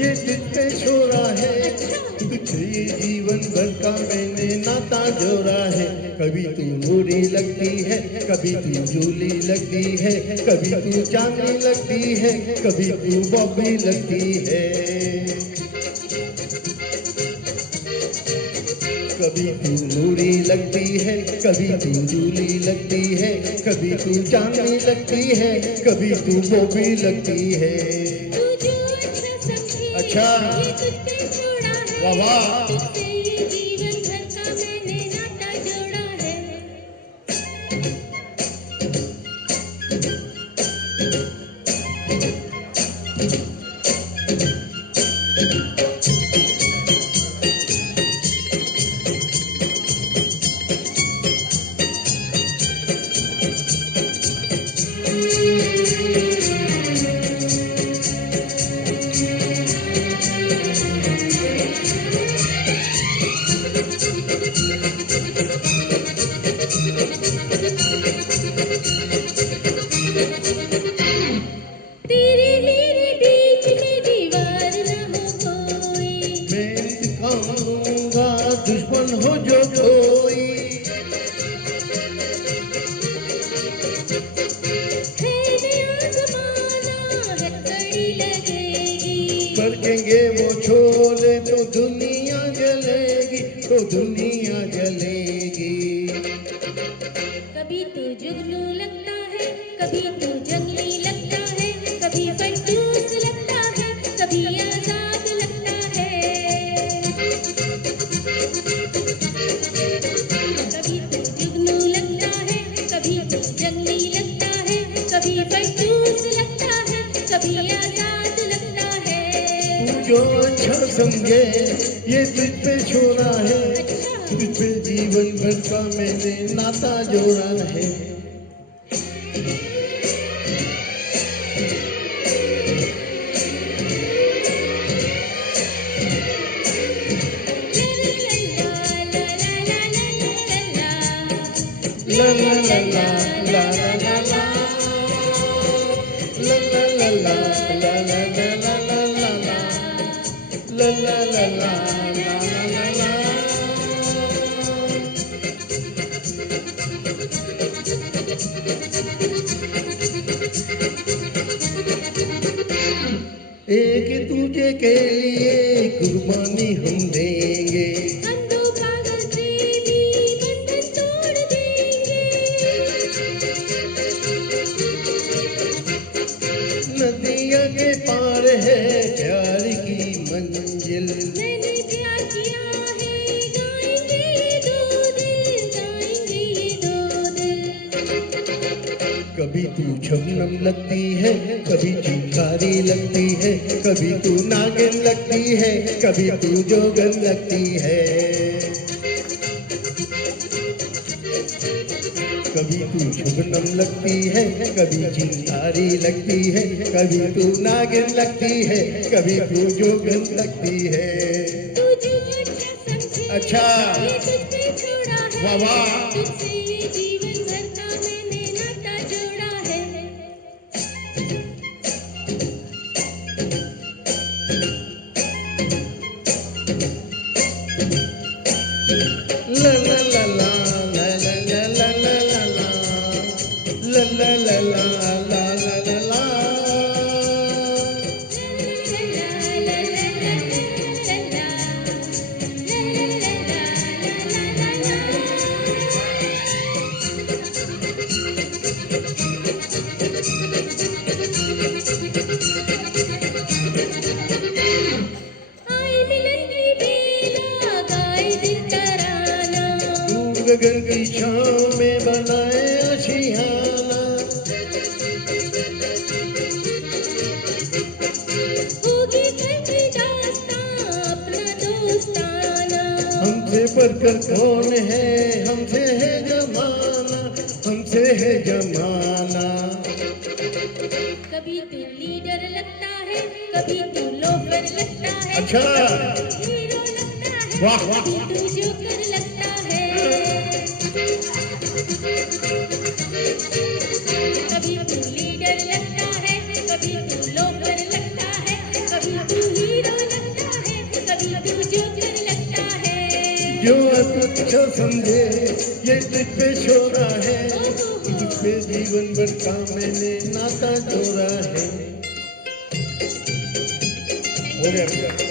ये दिल पे छोड़ा है, तुझे ये जीवन भर का मैंने नाता जोड़ा है। कभी तू नूरी लगती है, कभी तू जूली लगती है, कभी तू चांदी लगती है, कभी तू बॉबी लगती है। कभी तू नूरी लगती है, कभी तू जूली लगती है, कभी तू चांदी लगती है, कभी तू बॉबी लगती है। अच्छा, वाह वाह। दुश्मन हो जो कोई, पड़केंगे वो छोले तो दुनिया जलेगी, तो दुनिया जलेगी। कभी तू जुगनू लगता है, कभी तू जंगली लगता है, कभी कंजूस लगता है, कभी आजाद लगता है। कभी तू जुगनू लगता है, कभी तू जंगली लगता है, कभी कंजूस लगता है, कभी आजाद लगता है। तू जो अच्छा समझे ये तुझ पे छोड़ा है, तुझ पे जीवन भर का मैंने नाता जोड़ा है। ला ला ला ला ला ला ला ला ला ला ला ला ला ला ला ला ला ला। एक दूजे के लिए कुर्बानी हम देंगे, अंधों पागल से भी बंधन तोड़ देंगे। नदियाँ के पार है प्यार की मंजिल, मैंने प्यार किया है, गाएंगे ये दो दिल, गाएंगे ये दो दिल। कभी तू शबनम लगती है, कभी चिंगारी लगती है, कभी तू नागिन लगती है, कभी तू जोगन लगती है। कभी तू शबनम लगती है, कभी चिंगारी लगती है, कभी तू नागिन लगती है, कभी तू जोगन लगती है। तू जो अच्छा समझे अच्छा, ये तुझ पे छोड़ा है, वाह वाह। तुझसे ये जीवन भर का मैंने नाता जोड़ा है। ला ला ला ला ला ला ला ला ला ला ला ला ला ला ला ला ला ला। गगन की छाँव में बनाए आशियाना। होगी कभी दास्तां अपना दोस्ताना। हमसे बढ़कर कौन है, हमसे है जमाना, हमसे है जमाना। कभी तू लीडर लगता है, कभी तू लोफर लगता है, अच्छा। हीरो लगता है, वाह, वाह। कभी तू जोकर लगता है। कभी तू लीडर लगता है, कभी तू लोफर लगता है, कभी तू हीरो लगता है, कभी तू जोकर लगता है। जो अच्छा समझे ये तुझ पे छोड़ा है, तुझ पे जीवन भर का मैंने नाता जोड़ा है। हो गया।